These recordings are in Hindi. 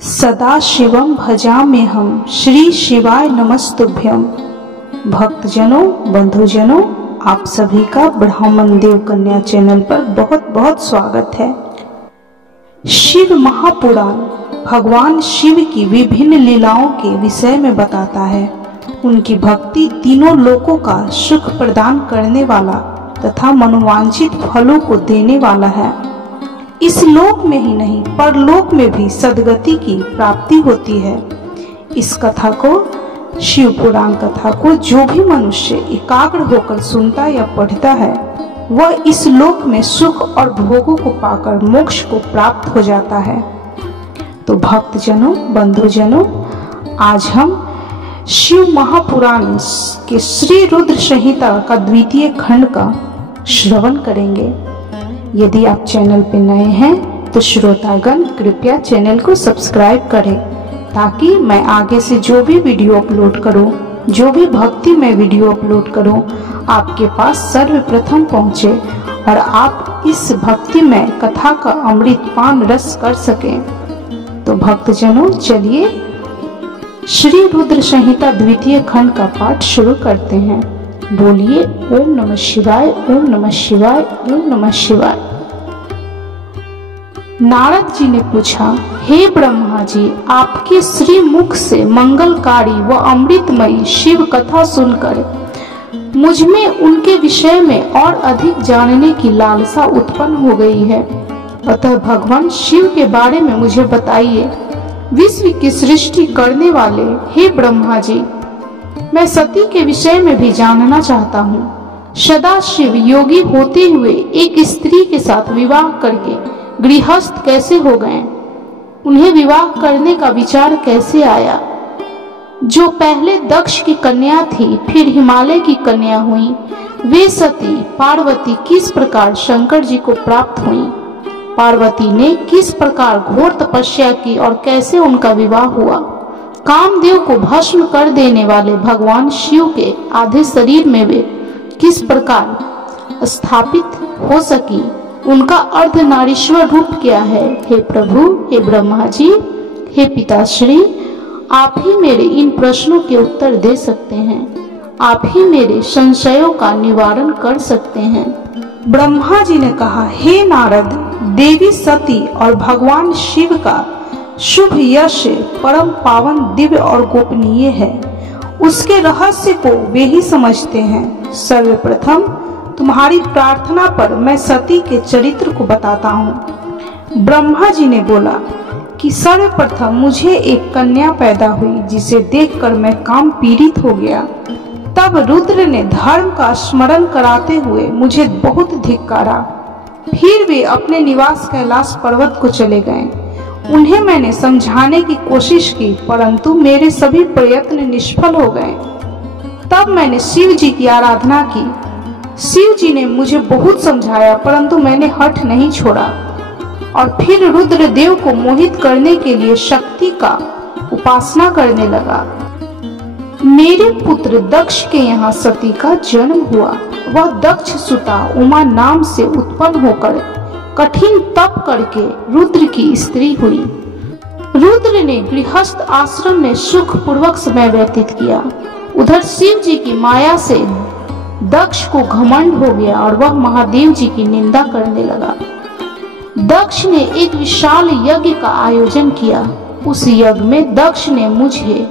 सदा शिवम भजाम्यहम श्री शिवाय नमस्तुभ्यम। भक्तजनों, बंधुजनों, आप सभी का ब्राह्मण देव कन्या चैनल पर बहुत बहुत स्वागत है। शिव महापुराण भगवान शिव की विभिन्न लीलाओं के विषय में बताता है। उनकी भक्ति तीनों लोकों का सुख प्रदान करने वाला तथा मनोवांछित फलों को देने वाला है। इस लोक में ही नहीं परलोक में भी सद्गति की प्राप्ति होती है। इस कथा को, शिव पुराण कथा को जो भी मनुष्य एकाग्र होकर सुनता या पढ़ता है वह इस लोक में सुख और भोगों को पाकर मोक्ष को प्राप्त हो जाता है। तो भक्तजनों, बंधुजनों, आज हम शिव महापुराण के श्री रुद्र संहिता का द्वितीय खंड का श्रवण करेंगे। यदि आप चैनल पर नए हैं तो श्रोतागण कृपया चैनल को सब्सक्राइब करें ताकि मैं आगे से जो भी वीडियो अपलोड करूं, जो भी भक्ति में वीडियो अपलोड करूं, आपके पास सर्वप्रथम पहुंचे और आप इस भक्ति में कथा का अमृत पान रस कर सकें। तो भक्तजनों, चलिए श्री रुद्र संहिता द्वितीय खंड का पाठ शुरू करते हैं। बोलिए ओम नमः शिवाय, ओम नमः शिवाय, ओम नमः शिवाय। नारद जी ने पूछा, हे ब्रह्मा जी, आपके श्री मुख से मंगलकारी व अमृतमयी शिव कथा सुनकर मुझ में उनके विषय में और अधिक जानने की लालसा उत्पन्न हो गई है। अतः भगवान शिव के बारे में मुझे बताइए। विश्व की सृष्टि करने वाले हे ब्रह्मा जी, मैं सती के विषय में भी जानना चाहता हूँ। सदाशिव योगी होते हुए एक स्त्री के साथ विवाह करके गृहस्थ कैसे हो गए? उन्हें विवाह करने का विचार कैसे आया? जो पहले दक्ष की कन्या थी फिर हिमालय की कन्या हुई, वे सती पार्वती किस प्रकार शंकर जी को प्राप्त हुई? पार्वती ने किस प्रकार घोर तपस्या की और कैसे उनका विवाह हुआ? कामदेव को भस्म कर देने वाले भगवान शिव के आधे शरीर में वे किस प्रकार स्थापित हो सकी? उनका अर्धनारीश्वर रूप क्या है? हे प्रभु, हे ब्रह्मा जी, हे पिताश्री, आप ही मेरे इन प्रश्नों के उत्तर दे सकते हैं। आप ही मेरे संशयों का निवारण कर सकते हैं। ब्रह्मा जी ने कहा, हे नारद, देवी सती और भगवान शिव का शुभ यश परम पावन दिव्य और गोपनीय है। उसके रहस्य को वे ही समझते हैं। सर्वप्रथम तुम्हारी प्रार्थना पर मैं सती के चरित्र को बताता हूँ। ब्रह्मा जी ने बोला कि सर्वप्रथम मुझे एक कन्या पैदा हुई जिसे देखकर मैं काम पीड़ित हो गया। तब रुद्र ने धर्म का स्मरण कराते हुए मुझे बहुत धिक्कारा। फिर वे अपने निवास कैलाश पर्वत को चले गए। उन्हें मैंने समझाने की कोशिश की परंतु मेरे सभी प्रयत्न निष्फल हो गए। तब मैंने शिव जी की आराधना की। शिव जी ने मुझे बहुत समझाया परंतु मैंने हठ नहीं छोड़ा और फिर रुद्र देव को मोहित करने के लिए शक्ति का उपासना करने लगा। मेरे पुत्र दक्ष के यहाँ सती का जन्म हुआ। वह दक्ष सुता उमा नाम से उत्पन्न होकर कठिन तप करके रुद्र की स्त्री हुई। रुद्र ने गृहस्थ आश्रम में सुख पूर्वक समय व्यतीत किया। उधर शिव जी की माया से दक्ष को घमंड हो गया और वह महादेव जी की निंदा करने लगा। दक्ष ने एक विशाल यज्ञ का आयोजन किया। उस यज्ञ में दक्ष ने मुझे,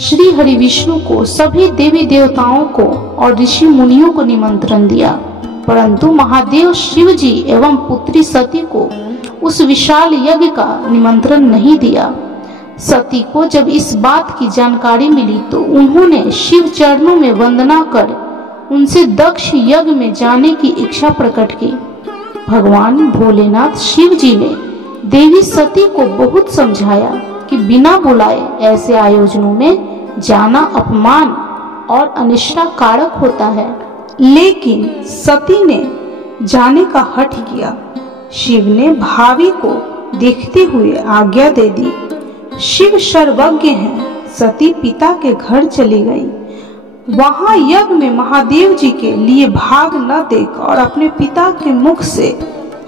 श्री हरि विष्णु को, सभी देवी देवताओं को और ऋषि मुनियों को निमंत्रण दिया, परंतु महादेव शिव जी एवं पुत्री सती को उस विशाल यज्ञ का निमंत्रण नहीं दिया। सती को जब इस बात की जानकारी मिली तो उन्होंने शिव चरणों में वंदना कर उनसे दक्ष यज्ञ में जाने की इच्छा प्रकट की। भगवान भोलेनाथ शिव जी ने देवी सती को बहुत समझाया कि बिना बुलाए ऐसे आयोजनों में जाना अपमान और अनिष्टा कारक होता है। लेकिन सती ने जाने का हठ किया। शिव ने भावी को देखते हुए आज्ञा दे दी। शिव सर्वज्ञ हैं। सती पिता के घर चली गई। वहां यज्ञ में महादेव जी के लिए भाग न देख और अपने पिता के मुख से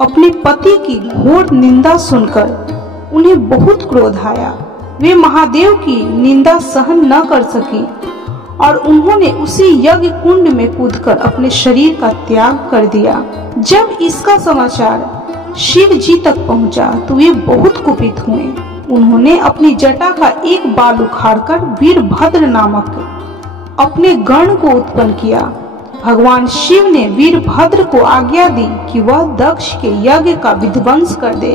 अपने पति की घोर निंदा सुनकर उन्हें बहुत क्रोध आया। वे महादेव की निंदा सहन न कर सकी और उन्होंने उसी यज्ञ कुंड में कूदकर अपने शरीर का त्याग कर दिया। जब इसका समाचार शिव जी तक पहुंचा तो वे बहुत कुपित हुए। उन्होंने अपनी जटा का एक बाल उखाड़कर वीरभद्र नामक अपने गण को उत्पन्न किया। भगवान शिव ने वीरभद्र को आज्ञा दी कि वह दक्ष के यज्ञ का विध्वंस कर दे।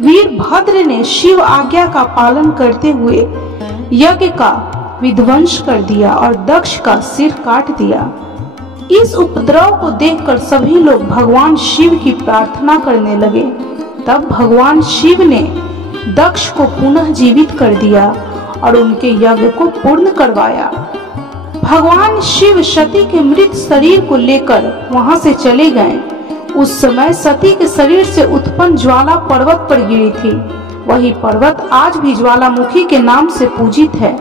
वीरभद्र ने शिव आज्ञा का पालन करते हुए यज्ञ का विध्वंस कर दिया और दक्ष का सिर काट दिया। इस उपद्रव को देखकर सभी लोग भगवान शिव की प्रार्थना करने लगे। तब भगवान शिव ने दक्ष को पुनः जीवित कर दिया और उनके यज्ञ को पूर्ण करवाया। भगवान शिव सती के मृत शरीर को लेकर वहां से चले गए। उस समय सती के शरीर से उत्पन्न ज्वाला पर्वत पर गिरी थी। वही पर्वत आज भी ज्वालामुखी के नाम से पूजित है।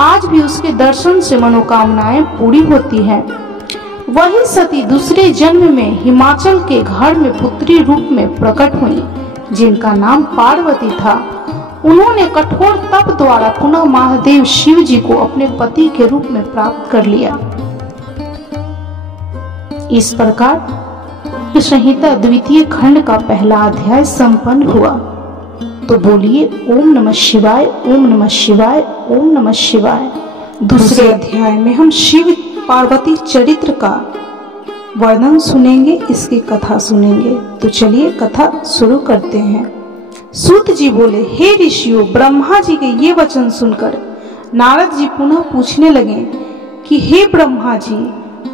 आज भी उसके दर्शन से मनोकामनाएं पूरी होती हैं। वही सती दूसरे जन्म में हिमाचल के घर में पुत्री रूप में प्रकट हुई, जिनका नाम पार्वती था। उन्होंने कठोर तप द्वारा पुनः महादेव शिव जी को अपने पति के रूप में प्राप्त कर लिया। इस प्रकार संहिता द्वितीय खंड का पहला अध्याय संपन्न हुआ। तो बोलिए ओम नमः शिवाय, ओम नमः शिवाय, ओम नमः शिवाय। दूसरे अध्याय में हम शिव पार्वती चरित्र का वर्णन सुनेंगे, इसकी कथा सुनेंगे। तो चलिए कथा शुरू करते हैं। सूत जी बोले, हे ऋषियों, ब्रह्मा जी के ये वचन सुनकर नारद जी पुनः पूछने लगे कि हे ब्रह्मा जी,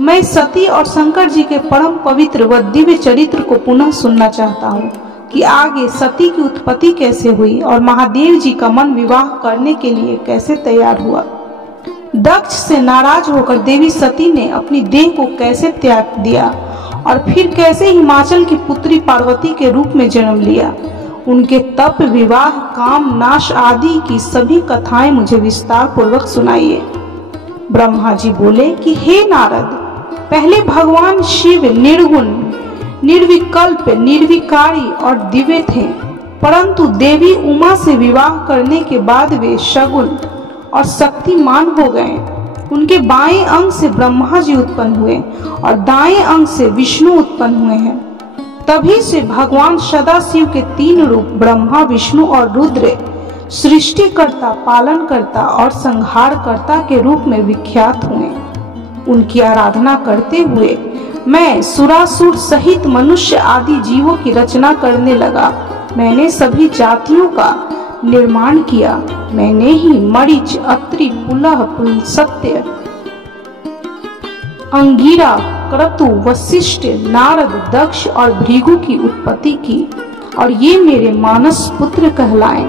मैं सती और शंकर जी के परम पवित्र व दिव्य चरित्र को पुनः सुनना चाहता हूँ कि आगे सती की उत्पत्ति कैसे हुई और महादेव जी का मन विवाह करने के लिए कैसे तैयार हुआ। दक्ष से नाराज होकर देवी सती ने अपनी देह को कैसे त्याग दिया और फिर कैसे हिमाचल की पुत्री पार्वती के रूप में जन्म लिया। उनके तप, विवाह, काम नाश आदि की सभी कथाएं मुझे विस्तार पूर्वक सुनाइए। ब्रह्मा जी बोले कि हे नारद, पहले भगवान शिव निर्गुण, निर्विकल्प, निर्विकारी और दिव्य थे, परंतु देवी उमा से विवाह करने के बाद वे सगुण और शक्तिमान हो गए। उनके बाएं अंग से ब्रह्मा जी उत्पन्न हुए और दाएं अंग से विष्णु उत्पन्न हुए हैं। तभी से भगवान सदाशिव के तीन रूप ब्रह्मा, विष्णु और रुद्र सृष्टिकर्ता, पालनकर्ता और संहारकर्ता के रूप में विख्यात हुए। उनकी आराधना करते हुए मैं सुरासुर सहित मनुष्य आदि जीवों की रचना करने लगा। मैंने सभी जातियों का निर्माण किया। मैंने ही मरीच, अत्रि, पुलह, पुलस्त्य, अंगिरा, क्रतु, वशिष्ठ, नारद, दक्ष और भृगु की उत्पत्ति की और ये मेरे मानस पुत्र कहलाए।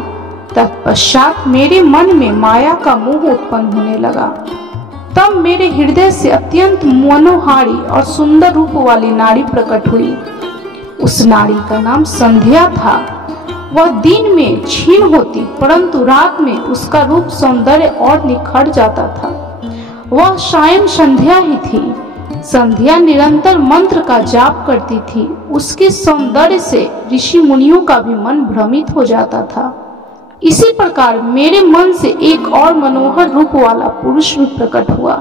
तत्पश्चात मेरे मन में माया का मोह उत्पन्न होने लगा। तब मेरे हृदय से अत्यंत मनोहारी और सुंदर रूप वाली नारी प्रकट हुई। उस नारी का नाम संध्या था। वह दिन में क्षीण होती, परंतु रात में उसका रूप सौंदर्य और निखर जाता था। वह स्वयं संध्या ही थी। संध्या निरंतर मंत्र का जाप करती थी। उसके सौंदर्य से ऋषि मुनियों का भी मन भ्रमित हो जाता था। इसी प्रकार मेरे मन से एक और मनोहर रूप वाला पुरुष भी प्रकट हुआ।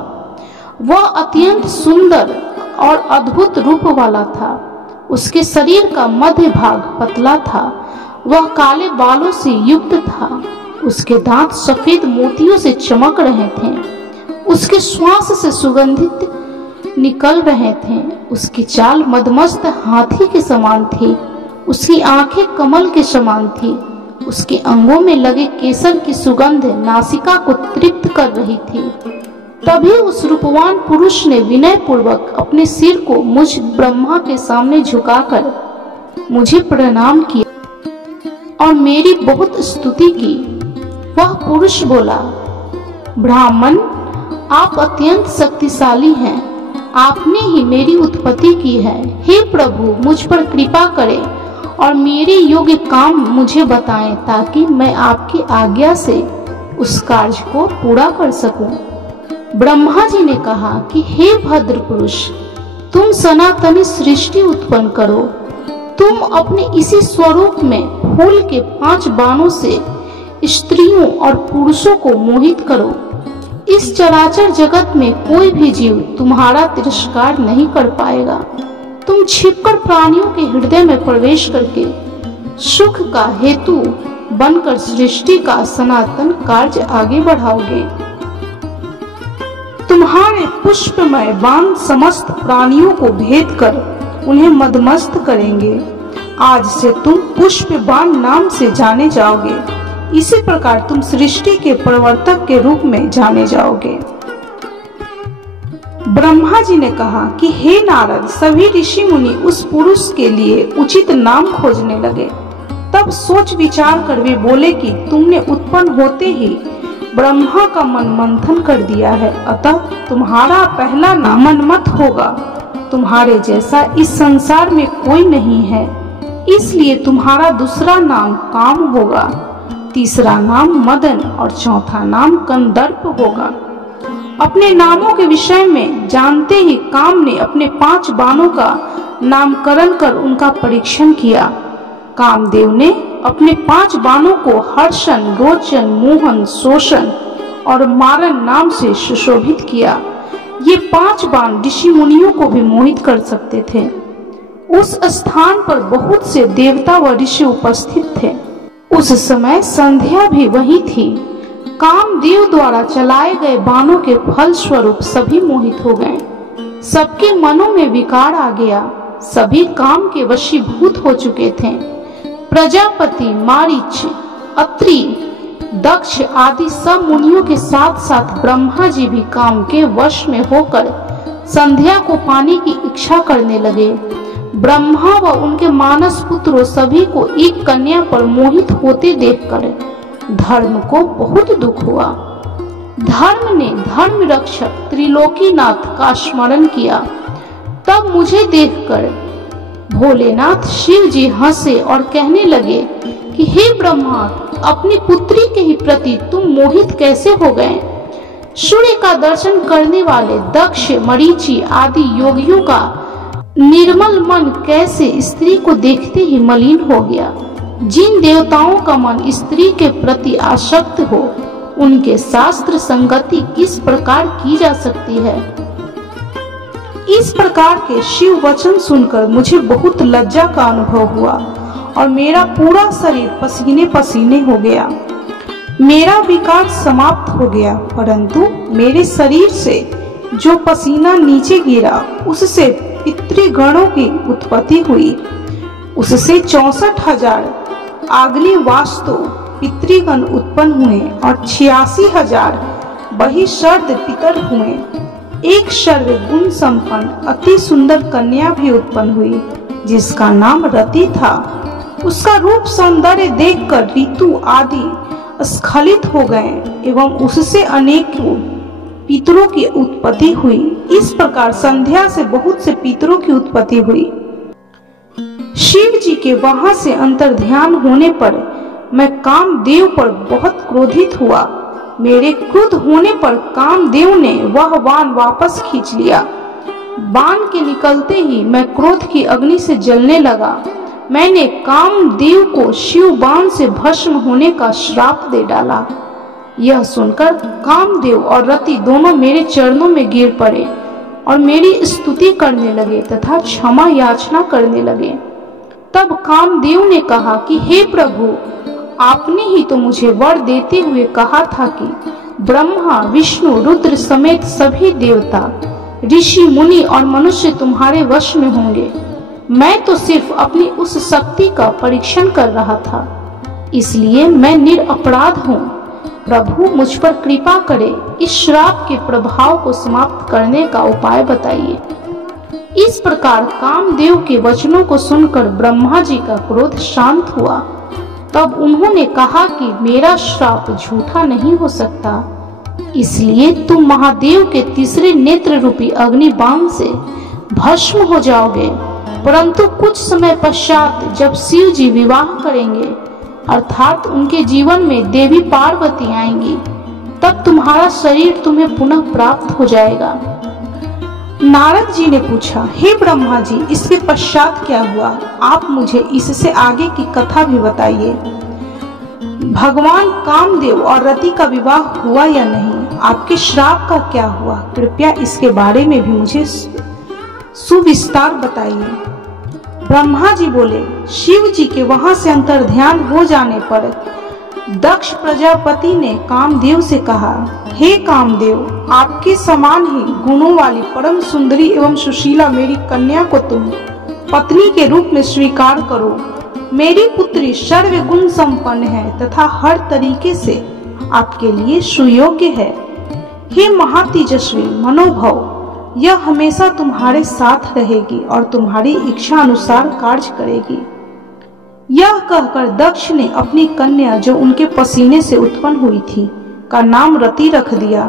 वह अत्यंत सुंदर और अद्भुत रूप वाला था। उसके शरीर का मध्य भाग पतला था। वह काले बालों से युक्त था। उसके दांत सफेद मोतियों से चमक रहे थे। उसके श्वास से सुगंधित निकल रहे थे। उसकी चाल मदमस्त हाथी के समान थी। उसकी आंखें कमल के समान थी। उसके अंगों में लगे केसर की सुगंध नासिका को तृप्त कर रही थी। तभी उस रूपवान पुरुष ने विनय पूर्वक अपने सिर को मुझ ब्रह्मा के सामने झुकाकर मुझे प्रणाम किया और मेरी बहुत स्तुति की। वह पुरुष बोला, ब्राह्मण, आप अत्यंत शक्तिशाली हैं। आपने ही मेरी उत्पत्ति की है। हे प्रभु, मुझ पर कृपा करें और मेरे योग्य काम मुझे बताएं ताकि मैं आपकी आज्ञा से उस कार्य को पूरा कर सकूं। ब्रह्मा जी ने कहा कि हे भद्र पुरुष, तुम सनातनी सृष्टि उत्पन्न करो। तुम अपने इसी स्वरूप में फूल के 5 बाणों से स्त्रियों और पुरुषों को मोहित करो। इस चराचर जगत में कोई भी जीव तुम्हारा तिरस्कार नहीं कर पाएगा। तुम छिपकर प्राणियों के हृदय में प्रवेश करके सुख का हेतु बनकर सृष्टि का सनातन कार्य आगे बढ़ाओगे। तुम्हारे पुष्पमय बाण समस्त प्राणियों को भेद कर उन्हें मदमस्त करेंगे। आज से तुम पुष्प बाण नाम से जाने जाओगे। इसी प्रकार तुम सृष्टि के प्रवर्तक के रूप में जाने जाओगे। ब्रह्मा जी ने कहा कि हे नारद, सभी ऋषि मुनि उस पुरुष के लिए उचित नाम खोजने लगे। तब सोच विचार कर वे बोले कि तुमने उत्पन्न होते ही ब्रह्मा का मन मंथन कर दिया है, अतः तुम्हारा पहला नाम मनमत होगा। तुम्हारे जैसा इस संसार में कोई नहीं है, इसलिए तुम्हारा दूसरा नाम काम होगा, तीसरा नाम मदन और चौथा नाम कंदर्प होगा। अपने नामों के विषय में जानते ही काम ने अपने 5 बाणों का नामकरण कर उनका परीक्षण किया। कामदेव ने अपने 5 बाणों को हर्षण, रोचन, मोहन, शोषण और मारन नाम से सुशोभित किया। ये 5 बाण ऋषि मुनियों को भी मोहित कर सकते थे। उस स्थान पर बहुत से देवता व ऋषि उपस्थित थे। उस समय संध्या भी वही थी। कामदेव द्वारा चलाए गए बाणों के फल स्वरूप सभी मोहित हो गए। सबके मनों में विकार आ गया। सभी काम के वशीभूत हो चुके थे। प्रजापति, मारीच, अत्रि, दक्ष आदि सब मुनियों के साथ साथ ब्रह्मा जी भी काम के वश में होकर संध्या को पाने की इच्छा करने लगे। ब्रह्मा व उनके मानस पुत्रों सभी को एक कन्या पर मोहित होते देखकर धर्म को बहुत दुख हुआ। धर्म ने धर्म रक्षक त्रिलोकीनाथ का स्मरण किया। तब मुझे देखकर भोलेनाथ शिव जी हंसे और कहने लगे कि हे ब्रह्मा, अपनी पुत्री के ही प्रति तुम मोहित कैसे हो गए? सूर्य का दर्शन करने वाले दक्ष, मरीचि आदि योगियों का निर्मल मन कैसे स्त्री को देखते ही मलिन हो गया? जिन देवताओं का मन स्त्री के प्रति आसक्त हो, उनके शास्त्र संगति किस प्रकार की जा सकती है? इस प्रकार के शिव वचन सुनकर मुझे बहुत लज्जा का अनुभव हुआ और मेरा पूरा शरीर पसीने पसीने हो गया। मेरा विकार समाप्त हो गया, परंतु मेरे शरीर से जो पसीना नीचे गिरा उससे पितृगणों की उत्पत्ति हुई। उससे 64,000 आग्नि वास्तु पितृगण उत्पन्न हुए और 86,000 बहिर्शर्द पितर हुए। एक सर्वगुण संपन्न अति सुंदर कन्या भी उत्पन्न हुई, जिसका नाम रति था। उसका रूप सौंदर्य देखकर ऋतु आदि स्खलित हो गए एवं उससे अनेक पितरों की उत्पत्ति हुई। इस प्रकार संध्या से बहुत से पितरों की उत्पत्ति हुई। शिव जी के वहां से अंतर्ध्यान होने पर मैं कामदेव पर बहुत क्रोधित हुआ। मेरे क्रोध होने पर कामदेव ने वह बाण वापस खींच लिया। बाण के निकलते ही मैं क्रोध की अग्नि से जलने लगा। मैंने कामदेव को शिव बाण से भस्म होने का श्राप दे डाला। यह सुनकर कामदेव और रति दोनों मेरे चरणों में गिर पड़े और मेरी स्तुति करने लगे तथा क्षमा याचना करने लगे। तब कामदेव ने कहा कि हे प्रभु, आपने ही तो मुझे वर देते हुए कहा था कि ब्रह्मा, विष्णु, रुद्र समेत सभी देवता, ऋषि, मुनि और मनुष्य तुम्हारे वश में होंगे। मैं तो सिर्फ अपनी उस शक्ति का परीक्षण कर रहा था, इसलिए मैं निरपराध हूँ। प्रभु मुझ पर कृपा करे, इस श्राप के प्रभाव को समाप्त करने का उपाय बताइए। इस प्रकार कामदेव के वचनों को सुनकर ब्रह्मा जी का क्रोध शांत हुआ। तब उन्होंने कहा कि मेरा श्राप झूठा नहीं हो सकता, इसलिए तुम महादेव के तीसरे नेत्र रूपी अग्निबाण से भस्म हो जाओगे। परंतु कुछ समय पश्चात जब शिव जी विवाह करेंगे, अर्थात उनके जीवन में देवी पार्वती आएंगी, तब तुम्हारा शरीर तुम्हें पुनः प्राप्त हो जाएगा। नारद जी ने पूछा, हे ब्रह्मा जी, इसके पश्चात क्या हुआ? आप मुझे इससे आगे की कथा भी बताइए। भगवान कामदेव और रति का विवाह हुआ या नहीं? आपके श्राप का क्या हुआ? कृपया इसके बारे में भी मुझे सुविस्तार बताइए। ब्रह्मा जी बोले, शिव जी के वहां से अंतर्ध्यान हो जाने पर दक्ष प्रजापति ने कामदेव से कहा, हे कामदेव, आपके समान ही गुणों वाली परम सुंदरी एवं सुशीला मेरी कन्या को तुम पत्नी के रूप में स्वीकार करो। मेरी पुत्री सर्वगुण संपन्न है तथा हर तरीके से आपके लिए सुयोग्य है। हे महातेजस्वी मनोभव, यह हमेशा तुम्हारे साथ रहेगी और तुम्हारी इच्छा अनुसार कार्य करेगी। यह कहकर दक्ष ने अपनी कन्या, जो उनके पसीने से उत्पन्न हुई थी, का नाम रति रख दिया।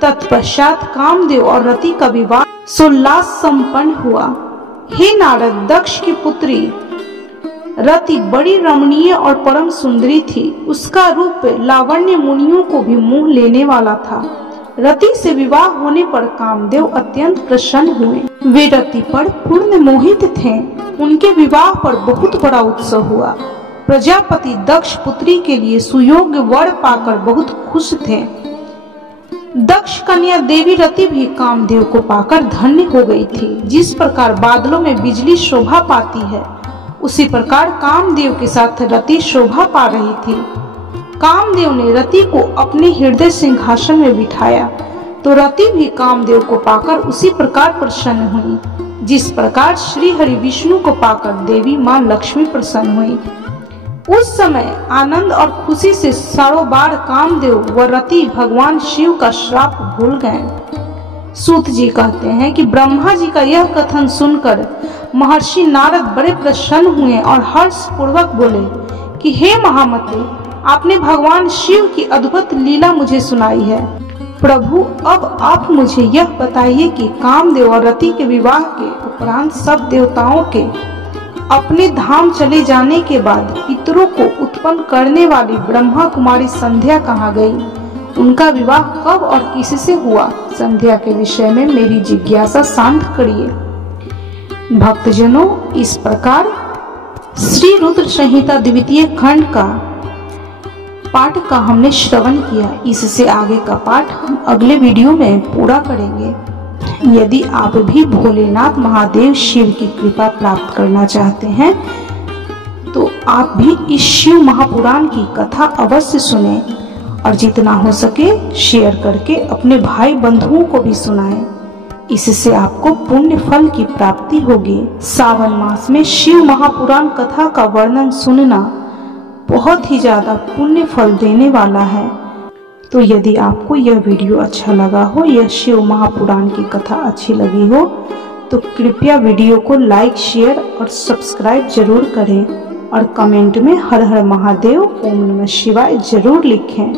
तत्पश्चात कामदेव और रति का विवाह सोल्लास संपन्न हुआ। हे नारद, दक्ष की पुत्री रति बड़ी रमणीय और परम सुंदरी थी। उसका रूप लावण्य मुनियों को भी मोह लेने वाला था। रति से विवाह होने पर कामदेव अत्यंत प्रसन्न हुए। वे रति पर पूर्ण मोहित थे। उनके विवाह पर बहुत बड़ा उत्सव हुआ। प्रजापति दक्ष पुत्री के लिए सुयोग्य वर पाकर बहुत खुश थे। दक्ष कन्या देवी रति भी कामदेव को पाकर धन्य हो गई थी। जिस प्रकार बादलों में बिजली शोभा पाती है, उसी प्रकार कामदेव के साथ रति शोभा पा रही थी। कामदेव ने रति को अपने हृदय सिंहासन में बिठाया तो रति भी कामदेव को पाकर उसी प्रकार प्रसन्न हुई, जिस प्रकार श्री हरि विष्णु को पाकर देवी माँ लक्ष्मी प्रसन्न हुई। उस समय आनंद और खुशी से सारों बार कामदेव व रति भगवान शिव का श्राप भूल गए। सूत जी कहते हैं कि ब्रह्मा जी का यह कथन सुनकर महर्षि नारद बड़े प्रसन्न हुए और हर्ष पूर्वक बोले कि हे महामते, आपने भगवान शिव की अद्भुत लीला मुझे सुनाई है। प्रभु, अब आप मुझे यह बताइए कि कामदेव और रति के विवाह के उपरांत सब देवताओं के अपने धाम चले जाने के बाद पितरों को उत्पन्न करने वाली ब्रह्मा कुमारी संध्या कहाँ गई? उनका विवाह कब और किससे हुआ? संध्या के विषय में मेरी जिज्ञासा शांत करिए। भक्तजनों, इस प्रकार श्री रुद्र संहिता द्वितीय खंड का पाठ का हमने श्रवण किया। इससे आगे का पाठ हम अगले वीडियो में पूरा करेंगे। यदि आप भी भोलेनाथ महादेव शिव की कृपा प्राप्त करना चाहते हैं तो आप भी इस शिव महापुराण की कथा अवश्य सुने और जितना हो सके शेयर करके अपने भाई बंधुओं को भी सुनाएं। इससे आपको पुण्य फल की प्राप्ति होगी। सावन मास में शिव महापुराण कथा का वर्णन सुनना बहुत ही ज्यादा पुण्य फल देने वाला है। तो यदि आपको यह वीडियो अच्छा लगा हो, यह शिव महापुराण की कथा अच्छी लगी हो, तो कृपया वीडियो को लाइक, शेयर और सब्सक्राइब जरूर करें और कमेंट में हर हर महादेव, ओम नमः शिवाय जरूर लिखें।